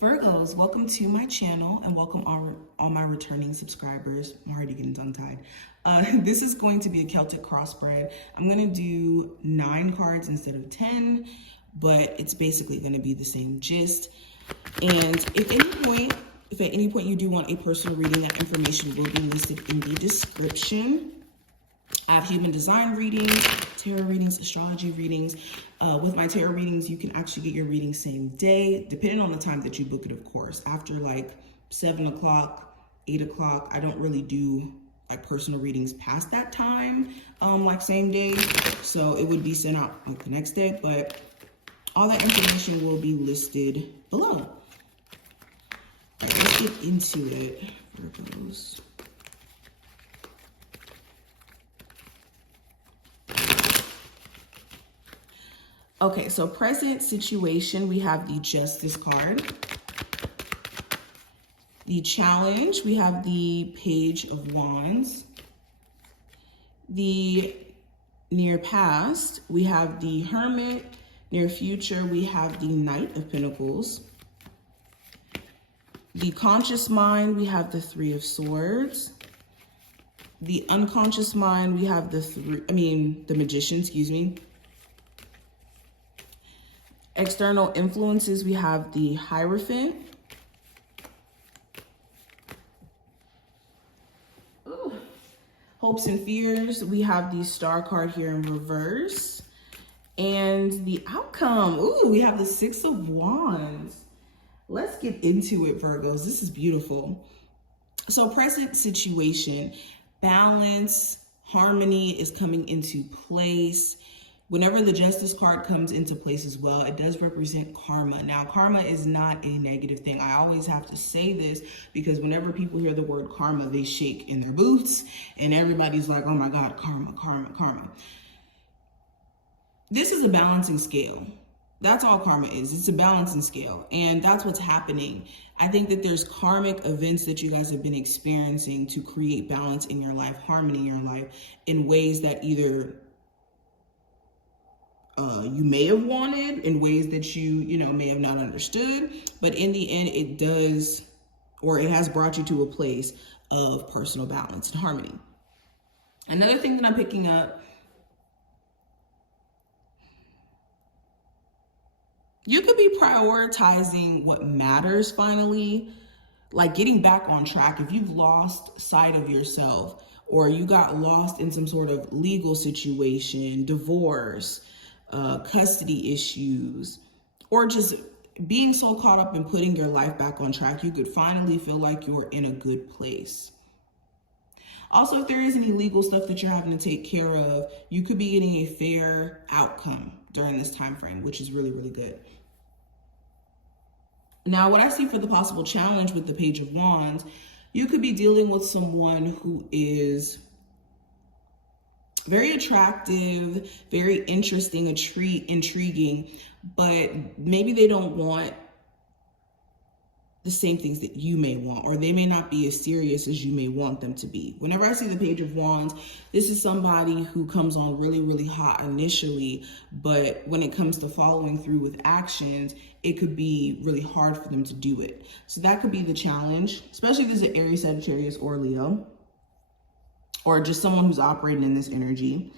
Virgos, welcome to my channel and welcome all my returning subscribers. I'm already getting tongue-tied. This is going to be a Celtic crossbred. I'm going to do 9 cards instead of 10, but it's basically going to be the same gist. And if at any point you do want a personal reading, that information will be listed in the description. I have human design readings, tarot readings, astrology readings. With my tarot readings, you can actually get your reading same day, depending on the time that you book it, of course. After like 7 o'clock, 8 o'clock, I don't really do like personal readings past that time, like same day. So it would be sent out like the next day, but all that information will be listed below. All right, let's get into it, Virgos. Okay, so present situation, we have the Justice card. The Challenge, we have the Page of Wands. The Near Past, we have the Hermit. Near Future, we have the Knight of Pentacles. The Conscious Mind, we have the Three of Swords. The Unconscious Mind, we have the Magician, excuse me. External influences, we have the Hierophant. Ooh. Hopes and fears, we have the Star card here in reverse. And the outcome, ooh, we have the Six of Wands. Let's get into it, Virgos. This is beautiful. So present situation, balance, harmony is coming into place. Whenever the Justice card comes into place as well, it does represent karma. Now, karma is not a negative thing. I always have to say this because whenever people hear the word karma, they shake in their boots and everybody's like, oh my God, karma, karma, karma. This is a balancing scale. That's all karma is. It's a balancing scale. And that's what's happening. I think that there's karmic events that you guys have been experiencing to create balance in your life, harmony in your life, in ways that either you may have wanted, in ways that you may have not understood, but in the end, it does, or it has brought you to a place of personal balance and harmony. Another thing that I'm picking up, you could be prioritizing what matters finally, like getting back on track. If you've lost sight of yourself, or you got lost in some sort of legal situation, divorce, custody issues, or just being so caught up in putting your life back on track, you could finally feel like you're in a good place. Also, if there is any legal stuff that you're having to take care of, you could be getting a fair outcome during this time frame, which is really, really good. Now, what I see for the possible challenge with the Page of Wands, you could be dealing with someone who is very attractive, very interesting, intriguing, but maybe they don't want the same things that you may want, or they may not be as serious as you may want them to be. Whenever I see the Page of Wands, this is somebody who comes on really, really hot initially, but when it comes to following through with actions, it could be really hard for them to do it. So that could be the challenge, especially if this is an Aries, Sagittarius, or Leo, or just someone who's operating in this energy.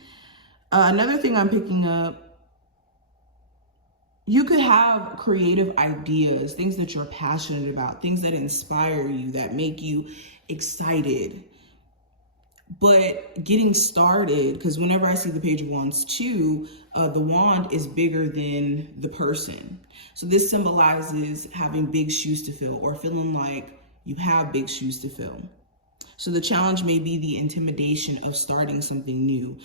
Another thing I'm picking up, you could have creative ideas, things that you're passionate about, things that inspire you, that make you excited. But getting started, because whenever I see the Page of Wands too, the wand is bigger than the person. So this symbolizes having big shoes to fill, or feeling like you have big shoes to fill. So the challenge may be the intimidation of starting something new.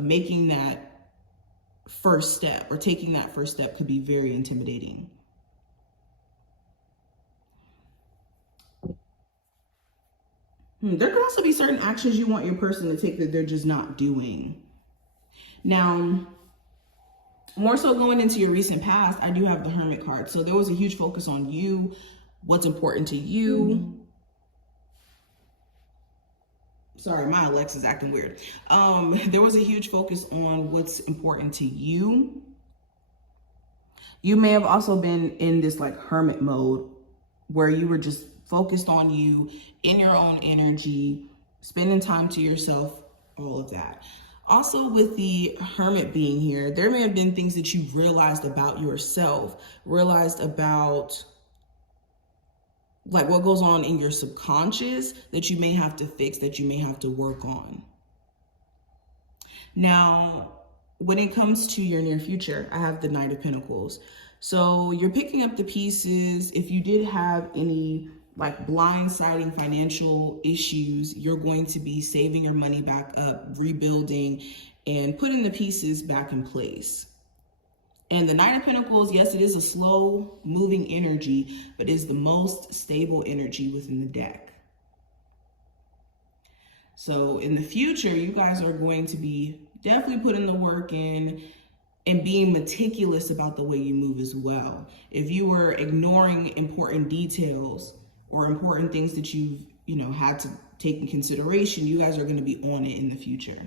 Making that first step, or taking that first step, could be very intimidating. There could also be certain actions you want your person to take that they're just not doing. Now, more so going into your recent past, I do have the Hermit card. So there was a huge focus on you, what's important to you. Sorry, my Alexa's acting weird. There was a huge focus on what's important to you. You may have also been in this like hermit mode where you were just focused on you, in your own energy, spending time to yourself, all of that. Also, with the hermit being here, there may have been things that you've realized about yourself, realized about like what goes on in your subconscious that you may have to fix, that you may have to work on. Now, when it comes to your near future, I have the Knight of Pentacles. So you're picking up the pieces. If you did have any like blindsiding financial issues, you're going to be saving your money back up, rebuilding, and putting the pieces back in place. And the Knight of Pentacles, yes, it is a slow moving energy, but is the most stable energy within the deck. So in the future, you guys are going to be definitely putting the work in and being meticulous about the way you move as well. If you were ignoring important details or important things that you've, had to take in consideration, you guys are going to be on it in the future.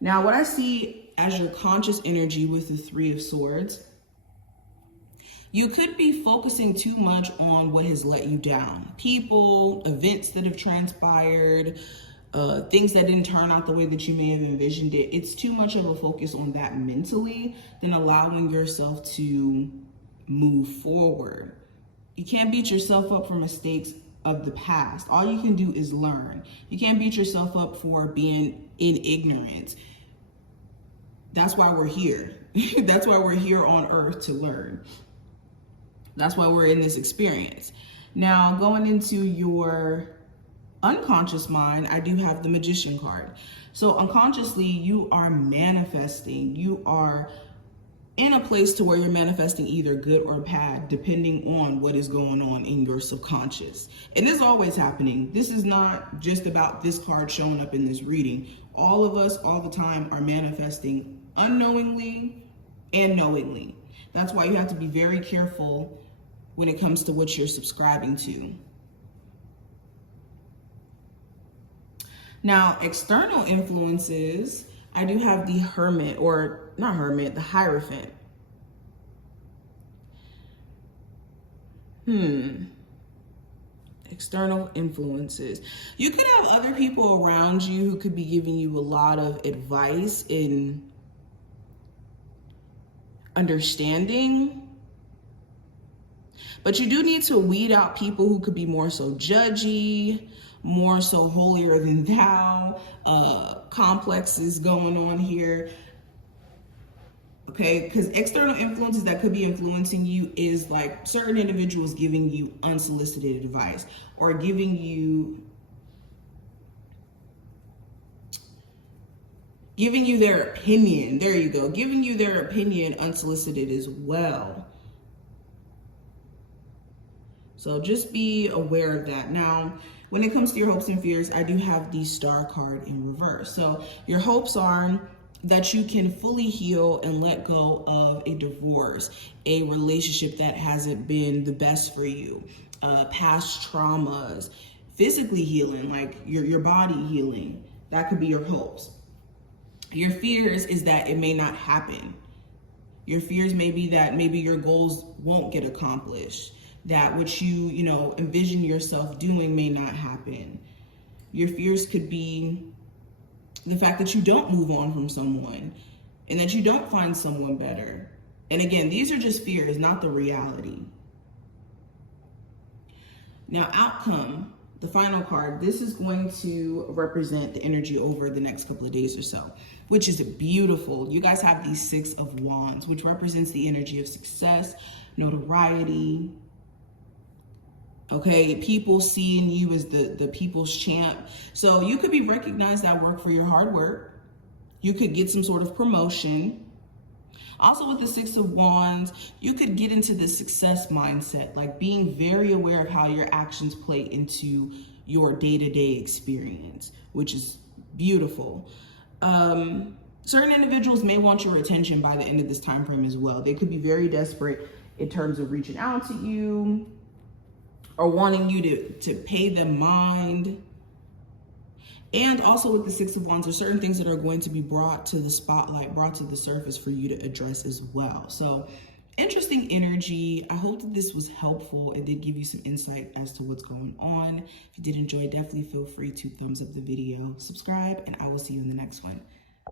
Now, what I see as your conscious energy with the Three of Swords, you could be focusing too much on what has let you down. People, events that have transpired, things that didn't turn out the way that you may have envisioned it. It's too much of a focus on that mentally than allowing yourself to move forward. You can't beat yourself up for mistakes of the past. All you can do is learn. You can't beat yourself up for being in ignorance. That's why we're here. That's why we're here on earth, to learn. That's why we're in this experience. Now, going into your unconscious mind, I do have the Magician card. So unconsciously, you are manifesting. You are in a place to where you're manifesting either good or bad, depending on what is going on in your subconscious. And this is always happening. This is not just about this card showing up in this reading. All of us, all the time, are manifesting unknowingly and knowingly. That's why you have to be very careful when it comes to what you're subscribing to. Now, external influences, I do have the Hermit, or not Hermit, the Hierophant. External influences. You could have other people around you who could be giving you a lot of advice in understanding. But you do need to weed out people who could be more so judgy, more so holier than thou, complexes going on here. Okay, because external influences that could be influencing you is like certain individuals giving you unsolicited advice or giving you their opinion. There you go. Giving you their opinion unsolicited as well. So just be aware of that. Now, when it comes to your hopes and fears, I do have the Star card in reverse. So your hopes are that you can fully heal and let go of a divorce, a relationship that hasn't been the best for you, past traumas, physically healing, like your body healing. That could be your hopes. Your fears is that it may not happen. Your fears may be that maybe your goals won't get accomplished, that what you envision yourself doing may not happen. Your fears could be the fact that you don't move on from someone and that you don't find someone better. And again, these are just fears, not the reality. Now, outcome, the final card, this is going to represent the energy over the next couple of days or so, which is beautiful. You guys have the Six of Wands, which represents the energy of success, notoriety. Okay, people seeing you as the people's champ. So you could be recognized at work for your hard work. You could get some sort of promotion. Also with the Six of Wands, you could get into the success mindset, like being very aware of how your actions play into your day-to-day experience, which is beautiful. Certain individuals may want your attention by the end of this time frame as well. They could be very desperate in terms of reaching out to you, or wanting you to pay them mind. And also with the Six of Wands, there's certain things that are going to be brought to the spotlight, brought to the surface for you to address as well. So interesting energy. I hope that this was helpful and did give you some insight as to what's going on. If you did enjoy, definitely feel free to thumbs up the video, subscribe, and I will see you in the next one.